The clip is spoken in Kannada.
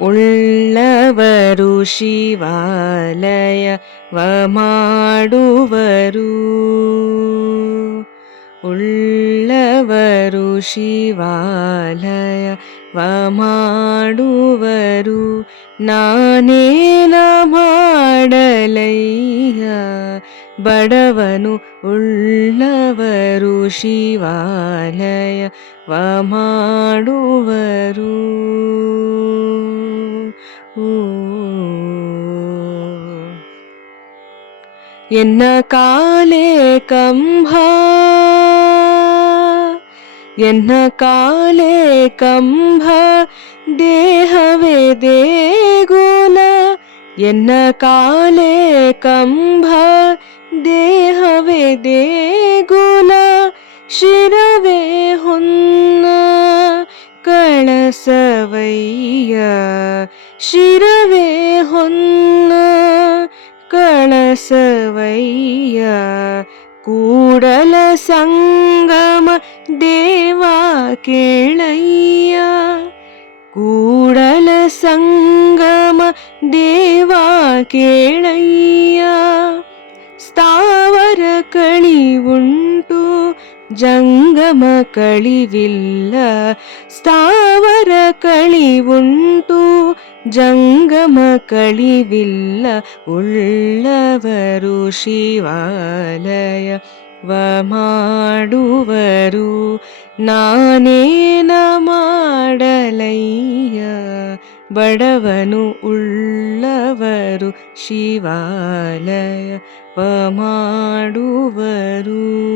ಉಳ್ಳವರು ಶಿವಾಲಯವ ಮಾಡುವರು. ಉಳ್ಳವರು ಶಿವಾಲಯವ ಮಾಡುವರು. ನಾನೇನ ಮಾಡಲಯ್ಯ ಬಡವನು ಉಳ್ಳವರು ಶಿವಾಲಯವ ಮಾಡುವರು. ಎನ್ನ ಕಾಲೇ ಕಂಬ ಎನ್ನ ಕಾಲೇ ಕಂಬ ದೇಹವೇ ದೇಗುಲ. ಎನ್ನ ಕಾಲೇ ಕಂಬ ದೇಹವೇ ದೇಗುಲ. ಶಿರವೇ ಹೊನ್ನ ಕಳಸವಯ್ಯ. ಶಿರವೇ ಹೊನ್ನ ಕಳಸವಯ್ಯ. ಕೂಡಲ ಸಂಗಮ ದೇವಾ ಕೇಳಯ್ಯ. ಕೂಡಲ ಸಂಗಮ ದೇವಾ ಕೇಳಯ್ಯ. ಸ್ಥಾವರ ಕಳಿವುಂಟು ಜಂಗಮ ಕಳಿವಿಲ್ಲ. ಸ್ಥಾವರ ಕಳಿವುಂಟು ಜಂಗಮ ಕಳಿವಿಲ್ಲ. ಉಳ್ಳವರು ಶಿವಾಲಯವ ಮಾಡುವರು. ನಾನೇನ ಮಾಡಲಯ್ಯ ಬಡವನು ಉಳ್ಳವರು ಶಿವಾಲಯವ ಮಾಡುವರು.